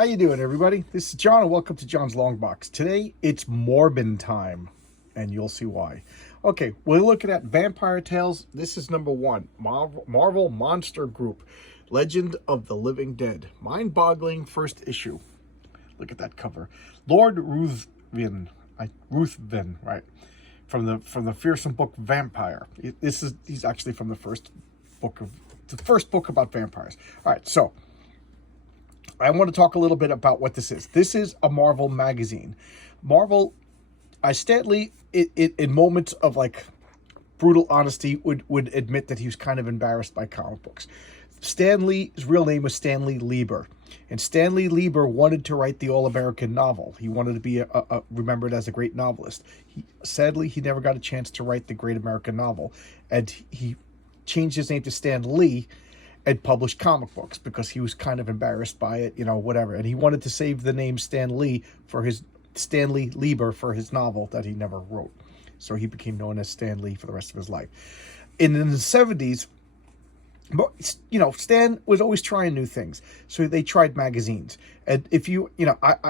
How you doing, everybody? This is John, and welcome to John's Long Box. Today, it's Morbin time, and you'll see why. Okay, we're looking at Vampire Tales. This is number 1, Marvel Monster Group, Legend of the Living Dead. Mind-boggling first issue. Look at that cover. Lord Ruthven, right? From the fearsome book Vampire. He's actually from the first book about vampires. All right, so I want to talk a little bit about what this is. This is a Marvel magazine. Marvel, Stan Lee, in moments of like brutal honesty, would admit that he was kind of embarrassed by comic books. Stan Lee's real name was Stanley Lieber, and Stanley Lieber wanted to write the All-American novel. He wanted to be remembered as a great novelist. Sadly, he never got a chance to write the Great American Novel, and he changed his name to Stan Lee and published comic books because he was kind of embarrassed by it, whatever. And he wanted to save the name Stan Lee for his Stanley Lieber for his novel that he never wrote. So he became known as Stan Lee for the rest of his life. And in the 70s, Stan was always trying new things. So they tried magazines. And if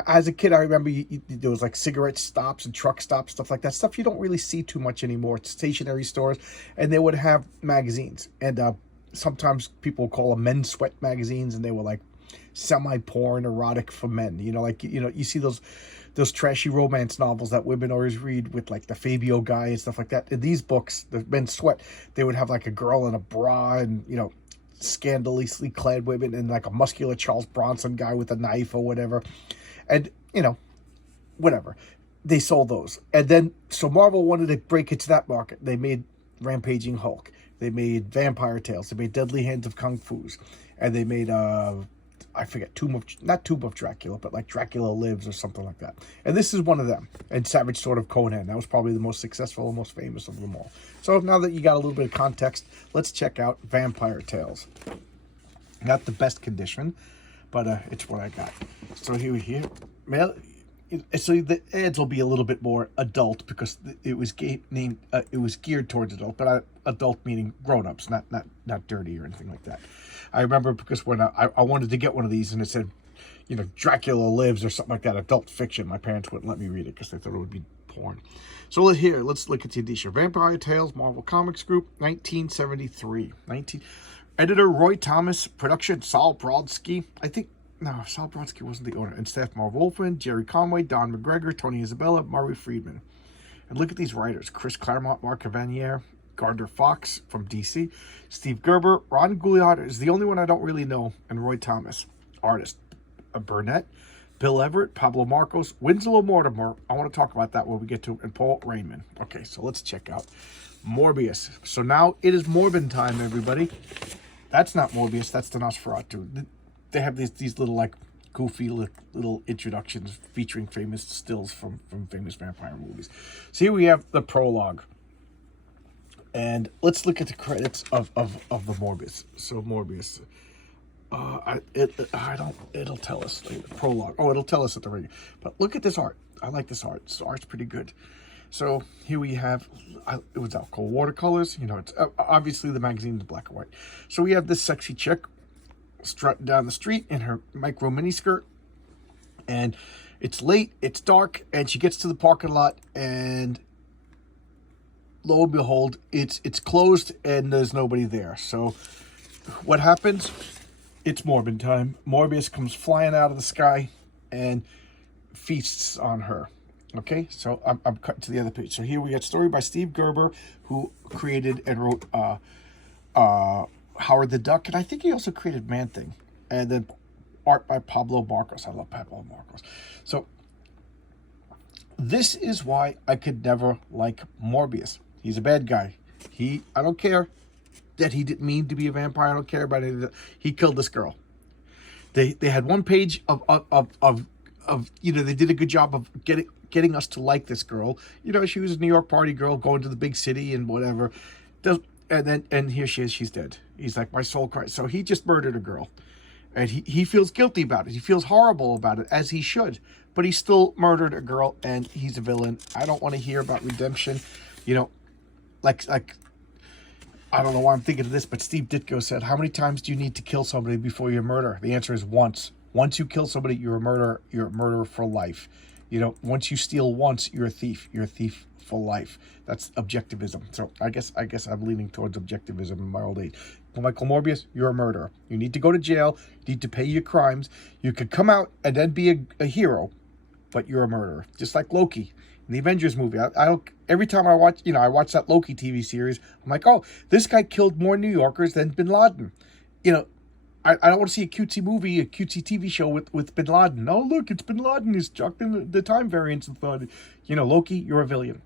as a kid, I remember there was like cigarette stops and truck stops, stuff like that. Stuff you don't really see too much anymore. Stationery stores. And they would have magazines. And sometimes people call them men's sweat magazines, and they were like semi-porn erotic for men. You see those trashy romance novels that women always read with like the Fabio guy and stuff like that. In these books, the men's sweat, they would have like a girl in a bra and, scandalously clad women and like a muscular Charles Bronson guy with a knife or whatever. And, whatever. They sold those. And then, so Marvel wanted to break into that market. They made Rampaging Hulk. They made Vampire Tales. They made Deadly Hands of Kung Fu's. And they made, I forget, not Tomb of Dracula, but like Dracula Lives or something like that. And this is one of them. And Savage Sword of Conan. That was probably the most successful and most famous of them all. So now that you got a little bit of context, let's check out Vampire Tales. Not the best condition, but it's what I got. So here. So the ads will be a little bit more adult because it was geared towards adult, but adult meaning grown-ups, not dirty or anything like that. I remember because when I wanted to get one of these and it said, Dracula Lives or something like that, adult fiction, my parents wouldn't let me read it because they thought it would be porn. So let's look at the edition. Vampire Tales, Marvel Comics Group, 1973. Editor Roy Thomas, production Saul Brodsky. No, Saul Brodsky wasn't the owner. And staff Marv Wolfman, Jerry Conway, Don McGregor, Tony Isabella, Murray Friedman. And look at these writers. Chris Claremont, Mark Cavanier, Gardner Fox from DC, Steve Gerber, Ron Gouliard is the only one I don't really know, and Roy Thomas, artist. Burnett, Bill Everett, Pablo Marcos, Winslow Mortimer. I want to talk about that when we get to it, and Paul Raymond. Okay, so let's check out Morbius. So now it is Morbin time, everybody. That's not Morbius, that's the Nosferatu. They have these little like goofy little introductions featuring famous stills from famous vampire movies. So here we have the prologue. And let's look at the credits of the Morbius. So Morbius. It'll tell us later. Prologue. Oh, it'll tell us at the ring. But look at this art. I like this art. This art's pretty good. So here we have, it was out called watercolors. It's obviously the magazine is black and white. So we have this sexy chick strutting down the street in her micro miniskirt, and it's late, it's dark, and she gets to the parking lot, and lo and behold, it's closed and there's nobody there. So what happens? It's Morbin time. Morbius comes flying out of the sky and feasts on her. Okay, so I'm cutting to the other page. So here we got story by Steve Gerber, who created and wrote Howard the Duck, and I think he also created Man-Thing. And then art by Pablo Marcos. I love Pablo Marcos. So this is why I could never like Morbius. He's a bad guy. I don't care that he didn't mean to be a vampire. I don't care about it. He killed this girl. They had one page of they did a good job of getting us to like this girl. She was a New York party girl going to the big city and whatever. And here she is, she's dead. He's like, my soul cries. So he just murdered a girl. And he feels guilty about it. He feels horrible about it, as he should. But he still murdered a girl, and he's a villain. I don't want to hear about redemption. Like I don't know why I'm thinking of this, but Steve Ditko said, how many times do you need to kill somebody before you murder? The answer is once. Once you kill somebody, you're a murderer. You're a murderer for life. Once you steal once, you're a thief. You're a thief for life. That's objectivism. So I guess I'm leaning towards objectivism in my old age. Michael Morbius, you're a murderer. You need to go to jail. You need to pay your crimes. You could come out and then be a hero, but you're a murderer. Just like Loki in the Avengers movie. I don't. Every time I watch, I watch that Loki TV series, I'm like, oh, this guy killed more New Yorkers than Bin Laden. I don't want to see a cutesy movie, a cutesy TV show with Bin Laden. Oh, look, it's Bin Laden. He's chucked in the time variance and thought, Loki, you're a villain.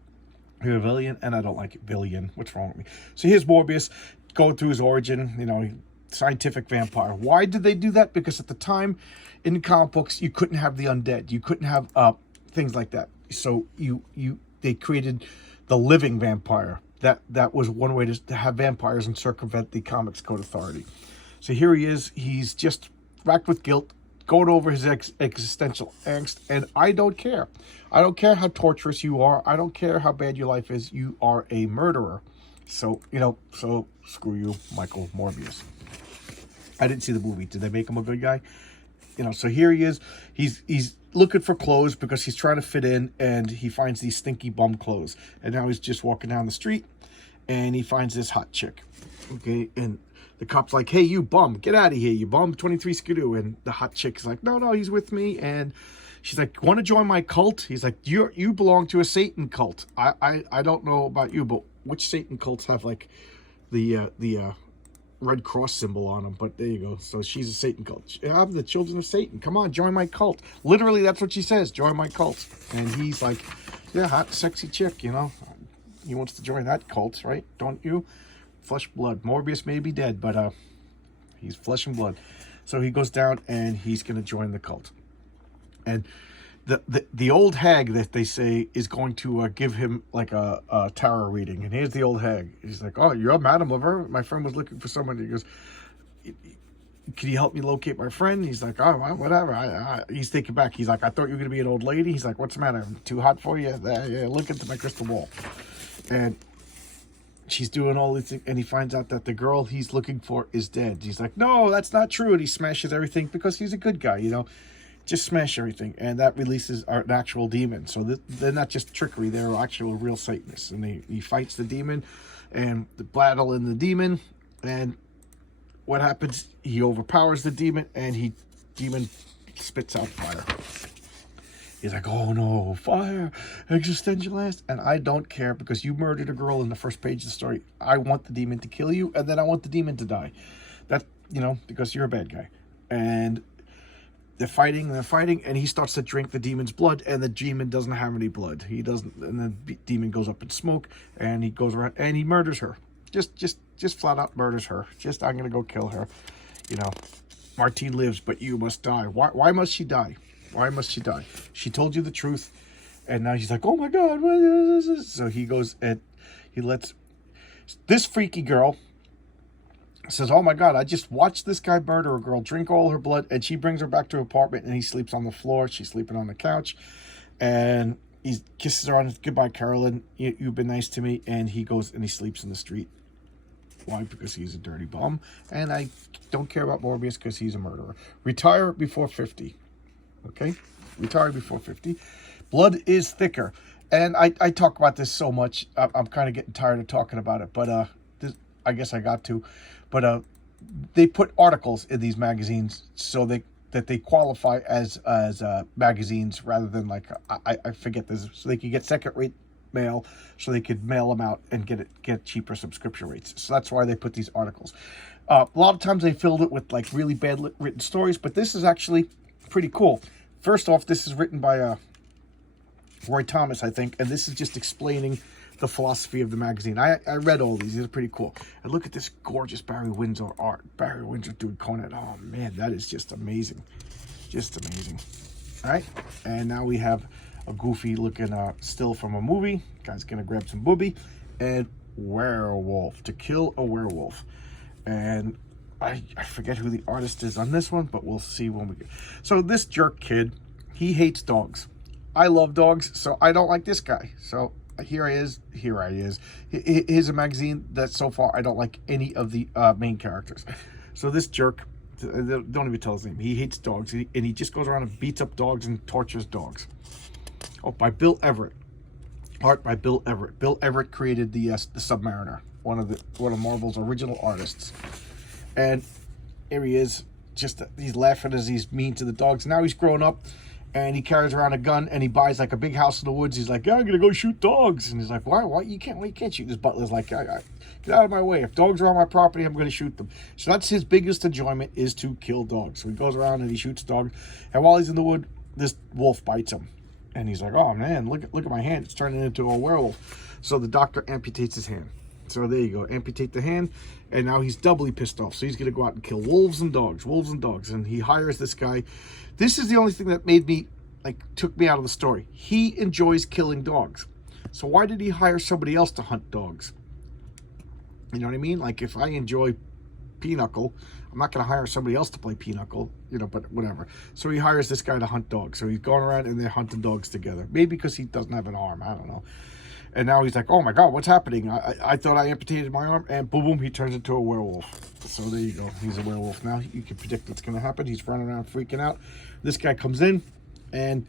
You're a villain, and I don't like it. Villain. What's wrong with me? So here's Morbius going through his origin, scientific vampire. Why did they do that? Because at the time, in the comic books, you couldn't have the undead. You couldn't have things like that. So they created the living vampire. That was one way to have vampires and circumvent the Comics Code Authority. So here he is. He's just racked with guilt, going over his existential angst, and I don't care. I don't care how torturous you are. I don't care how bad your life is. You are a murderer. So, so screw you, Michael Morbius. I didn't see the movie. Did they make him a good guy? So here he is. He's looking for clothes because he's trying to fit in, and he finds these stinky bum clothes. And now he's just walking down the street, and he finds this hot chick. Okay, and the cop's like, hey, you bum, get out of here, you bum, 23 Skidoo. And the hot chick's like, no, he's with me. And she's like, want to join my cult? He's like, you belong to a Satan cult. I don't know about you, but which Satan cults have like the Red Cross symbol on them? But there you go. So she's a Satan cult. I'm the children of Satan. Come on, join my cult. Literally, that's what she says. Join my cult. And he's like, yeah, hot, sexy chick, He wants to join that cult, right? Don't you? Flesh blood. Morbius may be dead, but he's flesh and blood. So he goes down and he's going to join the cult. And the old hag that they say is going to give him like a tarot reading. And here's the old hag. He's like, oh, you're Madam Lover. My friend was looking for someone. He goes, can you help me locate my friend? He's like, oh, well, whatever. He's taken back. He's like, I thought you were going to be an old lady. He's like, what's the matter? I'm too hot for you? Yeah, look into my crystal ball. And she's doing all these things, and he finds out that the girl he's looking for is dead. He's like, no, that's not true. And he smashes everything because he's a good guy, Just smash everything. And that releases an actual demon. So they're not just trickery. They're actual real Satanists. And he fights the demon, and the battle in the demon. And what happens? He overpowers the demon, and demon spits out fire. He's like, oh no, fire, existential angst. And I don't care because you murdered a girl in the first page of the story. I want the demon to kill you, and then I want the demon to die. That, because you're a bad guy. And they're fighting, and he starts to drink the demon's blood, and the demon doesn't have any blood. He doesn't, and the demon goes up in smoke, and he goes around, and he murders her. Just flat out murders her. I'm going to go kill her. Martine lives, but you must die. Why must she die? Why must she die? She told you the truth, and now she's like, oh my God, what is this? So he goes and he lets this freaky girl says, oh my God, I just watched this guy murder a girl, drink all her blood, and she brings her back to her apartment, and he sleeps on the floor. She's sleeping on the couch, and he kisses her on goodbye, Carolyn. You've been nice to me, and he goes and he sleeps in the street. Why? Because he's a dirty bum, and I don't care about Morbius because he's a murderer. Retire before 50. Okay, retire before 50. Blood is thicker, and I talk about this so much. I'm kind of getting tired of talking about it, but I guess I got to. But they put articles in these magazines so that they qualify as magazines rather than like I forget this, so they could get second-rate mail, so they could mail them out and get cheaper subscription rates. So that's why they put these articles. A lot of times they filled it with like really bad written stories, but this is actually pretty cool. First off, this is written by Roy Thomas, I think, and this is just explaining the philosophy of the magazine. I read all these. These are pretty cool. And look at this gorgeous Barry Windsor art. Barry Windsor doing Conan. Oh, man, that is just amazing. Just amazing. All right, and now we have a goofy-looking still from a movie. Guy's going to grab some booby. And werewolf, to kill a werewolf. And I forget who the artist is on this one, but we'll see when we get. So this jerk kid, he hates dogs. I love dogs, so I don't like this guy. So here he is. Here's a magazine that so far I don't like any of the main characters. So this jerk they don't even tell his name. He hates dogs, and he just goes around and beats up dogs and tortures dogs. Oh, by Bill Everett. Art by Bill Everett. Bill Everett created the Submariner, one of Marvel's original artists. And here he is, he's laughing as he's mean to the dogs. Now he's grown up, and he carries around a gun, and he buys like a big house in the woods. He's like, yeah, I'm gonna go shoot dogs. And he's like, why you can't shoot? His butler's like, get out of my way. If dogs are on my property, I'm gonna shoot them. So that's his biggest enjoyment, is to kill dogs. So he goes around and he shoots dogs, and while he's in the wood, this wolf bites him. And he's like, oh man, look at my hand. It's turning into a werewolf. So the doctor amputates his hand. So there you go, amputate the hand, and now he's doubly pissed off. So he's going to go out and kill wolves and dogs. And he hires this guy. This is the only thing that made me, took me out of the story. He enjoys killing dogs. So why did he hire somebody else to hunt dogs? You know what I mean? Like, if I enjoy Pinochle, I'm not going to hire somebody else to play Pinochle, but whatever. So he hires this guy to hunt dogs. So he's going around and they're hunting dogs together. Maybe because he doesn't have an arm. I don't know. And now he's like, oh my God, what's happening? I thought I amputated my arm, and boom, he turns into a werewolf. So there you go. He's a werewolf now. You can predict what's going to happen. He's running around freaking out. This guy comes in, and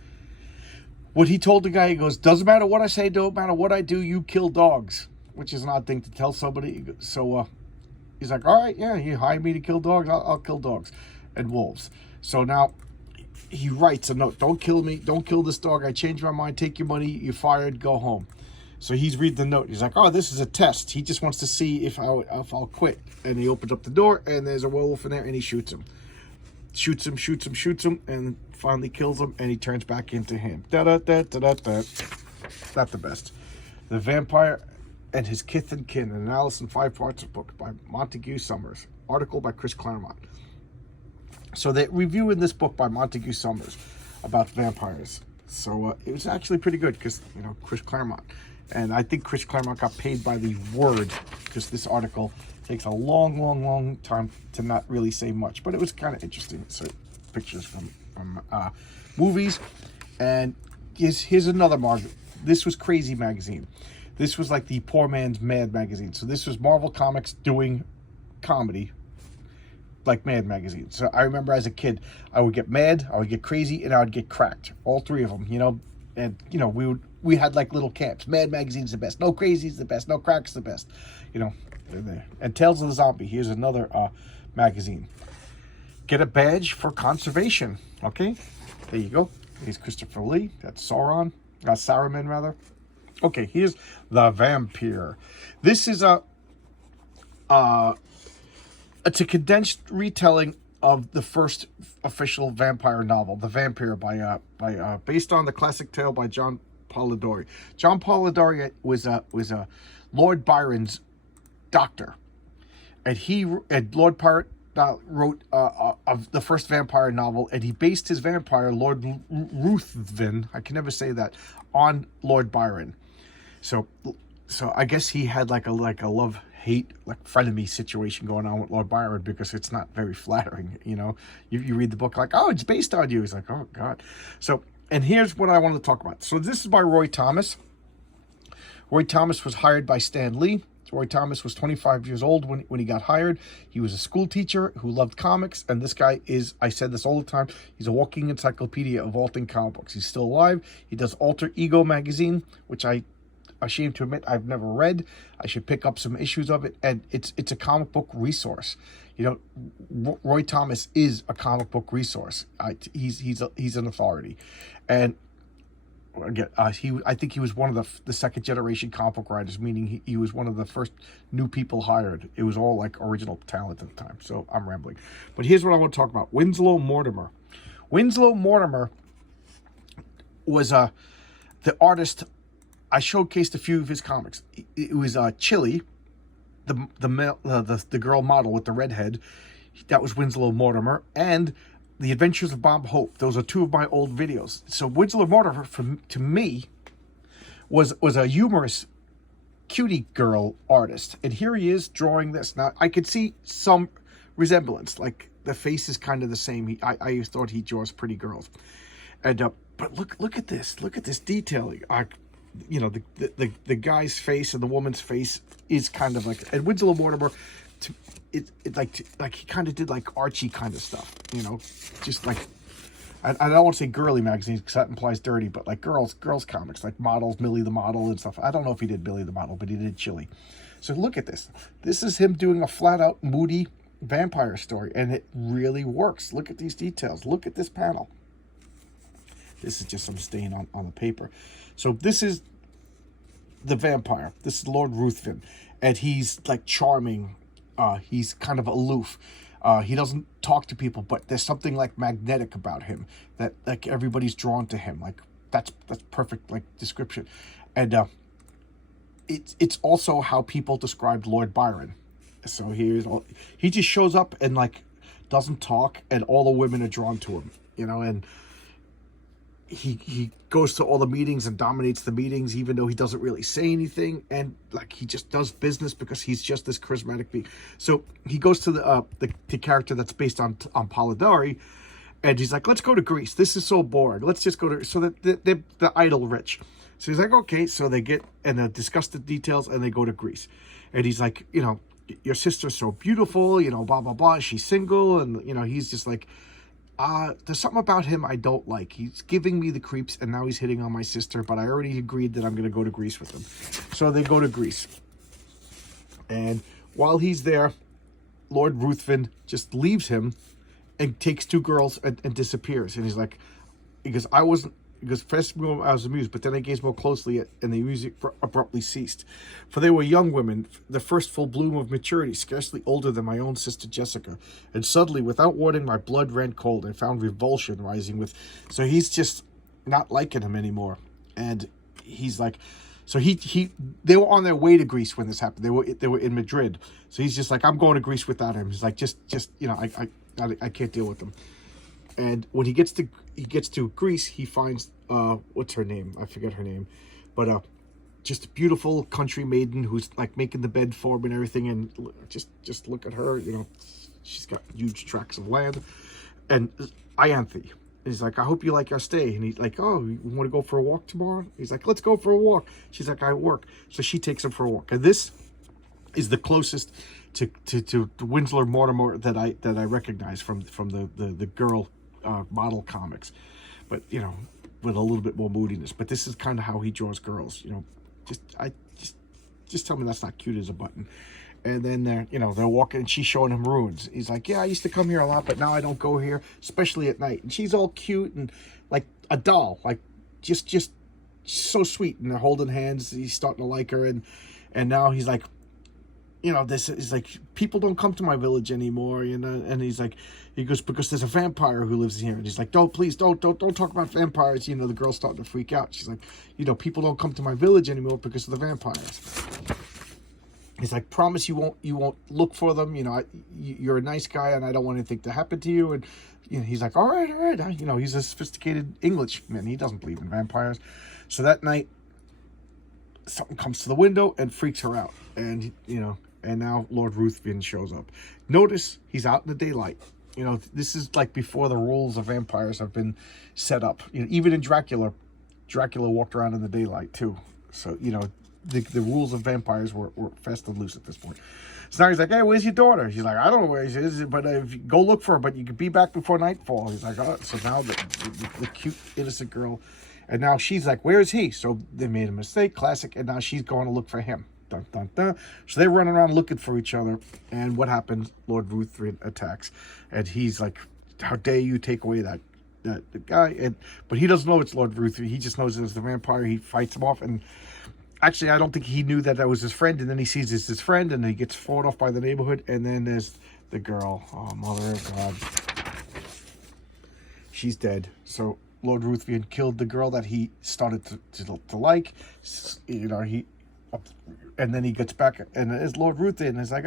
what he told the guy, he goes, doesn't matter what I say, don't matter what I do, you kill dogs, which is an odd thing to tell somebody. So he's like, all right, yeah, you hired me to kill dogs, I'll kill dogs and wolves. So now he writes a note, don't kill me, don't kill this dog, I changed my mind, take your money, you're fired, go home. So he's reading the note. He's like, oh, this is a test. He just wants to see if I'll quit. And he opens up the door, and there's a werewolf in there, and he shoots him. Shoots him, and finally kills him, and he turns back into him. Da-da-da-da-da-da. Not the best. The Vampire and His Kith and Kin, an analysis in 5 parts of book by Montague Summers. Article by Chris Claremont. So they're reviewing this book by Montague Summers about vampires. So it was actually pretty good because, Chris Claremont. And I think Chris Claremont got paid by the word, because this article takes a long time to not really say much. But it was kind of interesting. So pictures from movies. And here's another Marvel. This was Crazy Magazine. This was like the poor man's Mad Magazine. So this was Marvel Comics doing comedy like Mad Magazine. So I remember as a kid, I would get mad, I would get crazy, and I would get cracked. All 3 of them, And, we had like little camps. Mad Magazine's the best. No Crazy's the best. No Crack's the best. They're there. And Tales of the Zombie. Here's another magazine. Get a badge for conservation. Okay? There you go. Here's Christopher Lee. That's Sauron. Saruman, rather. Okay, here's The Vampire. This is it's a condensed retelling of the first official vampire novel, The Vampire, by based on the classic tale by John Polidori. John Polidori was Lord Byron's doctor, and Lord Byron wrote of the first vampire novel, and he based his vampire, Lord Ruthven, I can never say that, on Lord Byron. So I guess he had like a love-hate, like frenemy situation going on with Lord Byron, because it's not very flattering. You read the book like, oh, it's based on you. He's like, oh God. So, and here's what I wanted to talk about. So this is by Roy Thomas. Roy Thomas was hired by Stan Lee. Roy Thomas was 25 years old when he got hired. He was a school teacher who loved comics, and this guy is, I said this all the time, he's a walking encyclopedia of all things comic books. He's still alive. He does Alter Ego magazine, which I'm ashamed to admit I've never read. I should pick up some issues of it, and it's a comic book resource. Roy Thomas is a comic book resource. He's an authority, and again, I think he was one of the second generation comic book writers, meaning he was one of the first new people hired. It was all like original talent at the time. So I'm rambling, but here's what I want to talk about: Winslow Mortimer. Winslow Mortimer was the artist. I showcased a few of his comics. It was Chili, the girl model with the red head. That was Winslow Mortimer, and The Adventures of Bob Hope. Those are 2 of my old videos. So Winslow Mortimer, to me, was a humorous, cutie girl artist. And here he is drawing this. Now, I could see some resemblance. Like, the face is kind of the same. I thought he draws pretty girls. And but look at this. Look at this detailing. The guy's face and the woman's face is kind of like... And Winslow Mortimer, like he kind of did like Archie kind of stuff, just like I don't want to say girly magazines because that implies dirty, but like girls comics, like models, Millie the Model and stuff. I don't know if he did Billy the Model, but he did Chili. So look at this. This is him doing a flat out moody vampire story, and it really works. Look at these details. Look at this panel. This is just some stain on the paper. So this is the vampire. This is Lord Ruthven, and he's like charming. He's kind of aloof. He doesn't talk to people, but there's something like magnetic about him that like everybody's drawn to him. Like that's perfect like description, and it's also how people described Lord Byron. So he just shows up and like doesn't talk, and all the women are drawn to him, and he goes to all the meetings and dominates the meetings, even though he doesn't really say anything, and like he just does business because he's just this charismatic being. So he goes to the character that's based on Polidori, and he's like, let's go to Greece. This is so boring. Let's just go to, so that they're the idle rich. So he's like, okay. So they get and they discuss the details, and they go to Greece, and he's like, your sister's so beautiful, blah blah blah. She's single, and he's just like, there's something about him I don't like. He's giving me the creeps, and now he's hitting on my sister, but I already agreed that I'm going to go to Greece with him. So they go to Greece. And while he's there, Lord Ruthven just leaves him and takes two girls and disappears. And he's like, because first I was amused, but then I gazed more closely and the music abruptly ceased. For they were young women, the first full bloom of maturity, scarcely older than my own sister Jessica. And suddenly, without warning, my blood ran cold. I found revulsion rising with... So he's just not liking him anymore. And he's like... So they were on their way to Greece when this happened. They were in Madrid. So he's just like, I'm going to Greece without him. He's like, just I can't deal with them. And when he gets to Greece, he finds what's her name? I forget her name, but just a beautiful country maiden who's like making the bed for him and everything. And just look at her, she's got huge tracts of land. And Ianthe, he's like, I hope you like our stay. And he's like, oh, you want to go for a walk tomorrow? He's like, let's go for a walk. She's like, I work. So she takes him for a walk. And this is the closest to Winslow Mortimer that I recognize from the girl model comics, but with a little bit more moodiness. But this is kind of how he draws girls. Just tell me that's not cute as a button. And then they're walking, and she's showing him ruins. He's like, yeah, I used to come here a lot, but now I don't go here, especially at night. And she's all cute and like a doll, like just so sweet. And they're holding hands. He's starting to like her, and now he's like, this is like, people don't come to my village anymore, and he goes, because there's a vampire who lives here. And he's like, don't talk about vampires. The girl's starting to freak out. She's like, people don't come to my village anymore because of the vampires. He's like, promise you won't look for them. You're a nice guy, and I don't want anything to happen to you. And he's like, all right. He's a sophisticated Englishman. He doesn't believe in vampires. So that night, something comes to the window and freaks her out. And, and now Lord Ruthven shows up. Notice he's out in the daylight. This is like before the rules of vampires have been set up. Even in Dracula walked around in the daylight too. So, the rules of vampires were fast and loose at this point. So now he's like, hey, where's your daughter? He's like, I don't know where she is, but if you go look for her, but you could be back before nightfall. He's like, oh. So now the cute, innocent girl, and now she's like, where is he? So they made a mistake, classic, and now she's going to look for him. Dun, dun, dun. So they run around looking for each other, and what happens? Lord Ruthven attacks, and he's like, how dare you take away that guy? But he doesn't know it's Lord Ruthven. He just knows it's the vampire. He fights him off, and actually, I don't think he knew that was his friend, and then he sees it's his friend, and he gets fought off by the neighborhood, and then there's the girl. Oh, mother of God. She's dead. So Lord Ruthven killed the girl that he started to like. And then he gets back, and it's Lord Ruthven. It's like,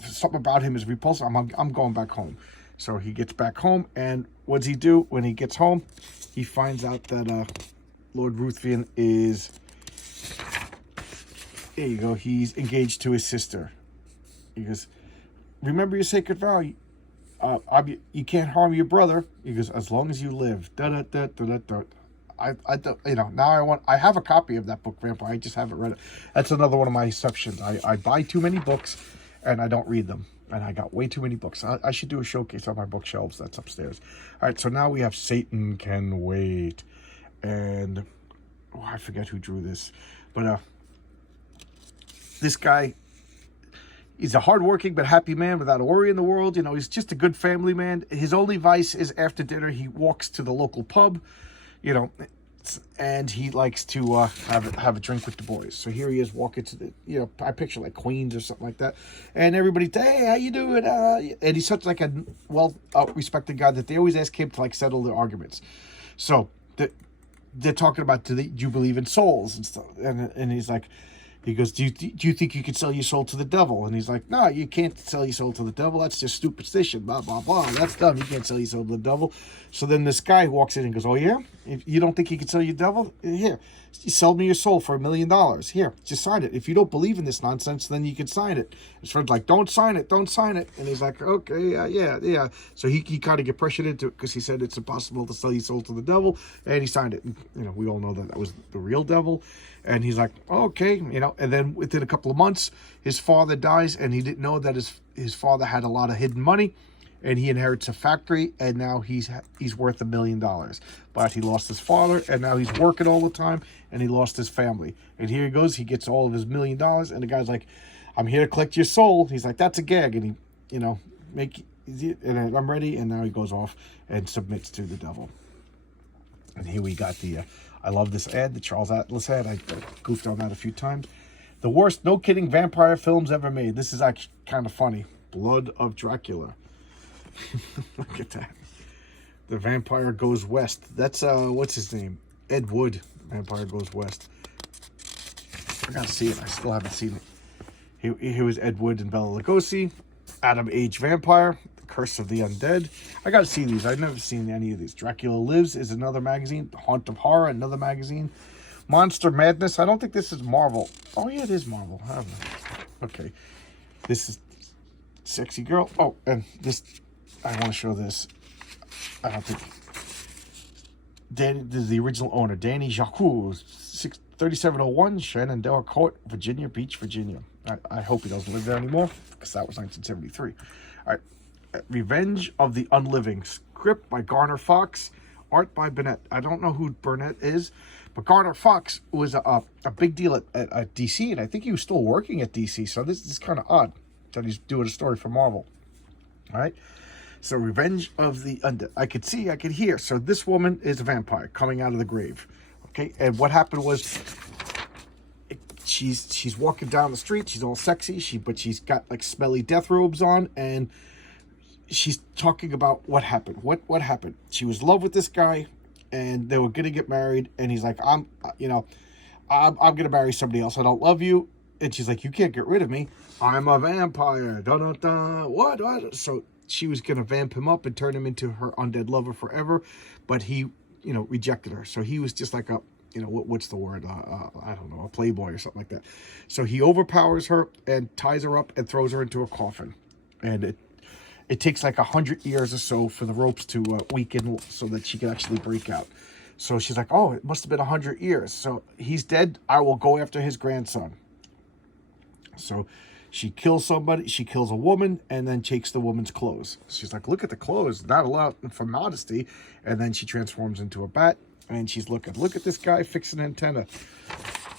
something about him is repulsive. I'm going back home. So he gets back home, and what does he do when he gets home? He finds out that Lord Ruthven is, there you go, he's engaged to his sister. He goes, remember your sacred vow. You can't harm your brother. He goes, as long as you live. I have a copy of that book, Vampire. I just haven't read it. That's another one of my exceptions. I buy too many books, and I don't read them. And I got way too many books. I should do a showcase on my bookshelves that's upstairs. All right, so now we have Satan Can Wait. And, oh, I forget who drew this. But this guy, he's a hardworking but happy man without a worry in the world. You know, he's just a good family man. His only vice is after dinner, he walks to the local pub, you know, and he likes to have a drink with the boys. So here he is walking to the, you know, I picture like Queens or something like that. And everybody, hey, how you doing? And he's such like a well-respected guy that they always ask him to like settle their arguments. So they're talking about, do you believe in souls and stuff? And he's like, he goes, do you think you could sell your soul to the devil? And he's like, no, you can't sell your soul to the devil. That's just superstition, blah, blah, blah. That's dumb. You can't sell your soul to the devil. So then this guy walks in and goes, oh, yeah? If you don't think you can sell your devil? Here, you sell me your soul for $1 million. Here, just sign it. If you don't believe in this nonsense, then you can sign it. His friend's like, don't sign it. Don't sign it. And he's like, okay, yeah. So he kind of get pressured into it because he said it's impossible to sell your soul to the devil. And he signed it. And, you know, we all know that was the real devil. And he's like, okay, you know, and then within a couple of months, his father dies, and he didn't know that his father had a lot of hidden money, and he inherits a factory, and now he's worth $1 million. But he lost his father, and now he's working all the time, and he lost his family. And here he goes, he gets all of his $1 million, and the guy's like, I'm here to collect your soul. He's like, that's a gag, and he, you know, and I'm ready, and now he goes off and submits to the devil. And here we got the... I love this ad, the Charles Atlas ad. I goofed on that a few times. The worst, no kidding, vampire films ever made. This is actually kind of funny. Blood of Dracula. Look at that. The Vampire Goes West. That's, what's his name? Ed Wood. Vampire Goes West. I gotta see it. I still haven't seen it. Here was Ed Wood and Bela Lugosi. Adam Age Vampire. Curse of the Undead. I gotta see these. I've never seen any of these. Dracula Lives is another magazine. Haunt of Horror, another magazine. Monster Madness. I don't think this is Marvel. Oh yeah, it is Marvel. I don't know. Okay. This is Sexy Girl. Oh, and this, I want to show this. I don't think Danny, this is the original owner, Danny Jacques, 3701 Shenandoah Court, Virginia Beach, Virginia. I hope he doesn't live there anymore, because that was 1973. All right. Revenge of the Unliving. Script by Garner Fox. Art by Burnett. I don't know who Burnett is, but Garner Fox was a big deal at DC, and I think he was still working at DC, so this is kind of odd that he's doing a story for Marvel. All right? So Revenge of the Undead. I could see, I could hear. So this woman is a vampire coming out of the grave. Okay? And what happened was... She's walking down the street. She's all sexy, but she's got like smelly death robes on, and she's talking about what happened. What happened? She was in love with this guy, and they were gonna get married. And he's like, I'm gonna marry somebody else. I don't love you. And she's like, you can't get rid of me. I'm a vampire. Dun, dun, dun. What? So she was gonna vamp him up and turn him into her undead lover forever, but he, rejected her. So he was just like a, what's the word? I don't know, a playboy or something like that. So he overpowers her and ties her up and throws her into a coffin, and it takes like 100 years or so for the ropes to weaken so that she can actually break out. So she's like, oh, it must have been 100 years. So he's dead. I will go after his grandson. So she kills somebody. She kills a woman and then takes the woman's clothes. She's like, look at the clothes. Not allowed for modesty. And then she transforms into a bat. And she's look at this guy fixing an antenna.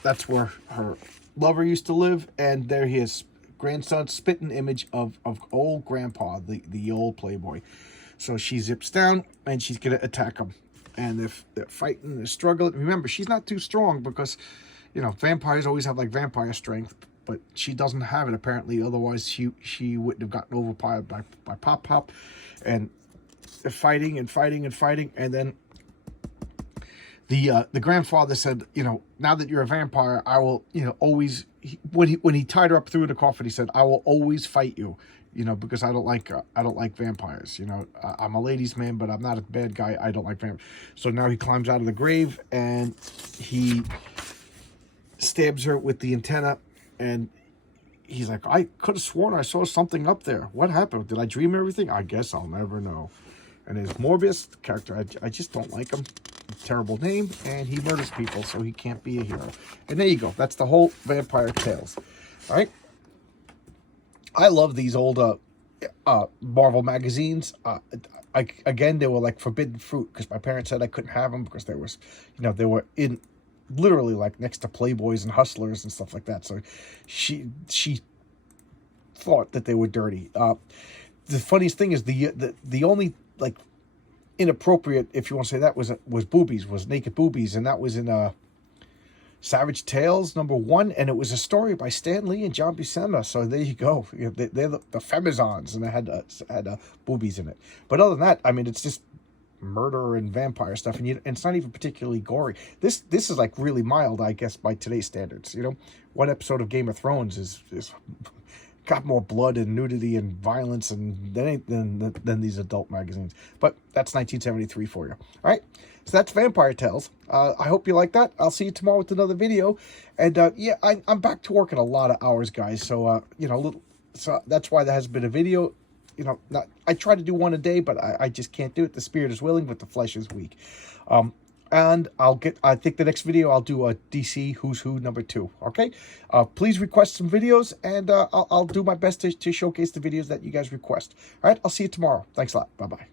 That's where her lover used to live. And there he is. Grandson, spitting image of old grandpa, the old playboy. So she zips down and she's gonna attack him, and they're fighting, they're struggling. Remember, she's not too strong because vampires always have like vampire strength, but she doesn't have it apparently. Otherwise she wouldn't have gotten overpowered by Pop, and they're fighting, and then the grandfather said, now that you're a vampire, I will, always. When he tied her up through the coffin, he said, I will always fight you, because I don't like vampires. I'm a ladies' man, but I'm not a bad guy. I don't like vampires. So now he climbs out of the grave and he stabs her with the antenna, and he's like, I could have sworn I saw something up there. What happened? Did I dream everything? I guess I'll never know. And there's Morbius, the character. I just don't like him. Terrible name, and he murders people, so he can't be a hero. And there you go. That's the whole Vampire Tales. All right. I love these old Marvel magazines. Again, they were like forbidden fruit because my parents said I couldn't have them because there was, they were in literally like next to Playboys and Hustlers and stuff like that. So she thought that they were dirty. The funniest thing is the only like inappropriate, if you want to say that, was boobies, was naked boobies, and that was in Savage Tales #1, and it was a story by Stan Lee and John Buscema. So there you go. They're the Femizons, and they had boobies in it. But other than that, I mean, it's just murder and vampire stuff, and it's not even particularly gory. This is like really mild, I guess, by today's standards. One episode of Game of Thrones is got more blood and nudity and violence and than these adult magazines. But that's 1973 for you. All right, so that's Vampire Tales. I hope you like that. I'll see you tomorrow with another video. And yeah, I'm back to working a lot of hours, guys. So so that's why there hasn't been a video. I try to do one a day, but I just can't do it. The spirit is willing, but the flesh is weak. And I think the next video I'll do a DC Who's Who #2. Okay, please request some videos, and I'll do my best to showcase the videos that you guys request. All right, I'll see you tomorrow. Thanks a lot. Bye bye.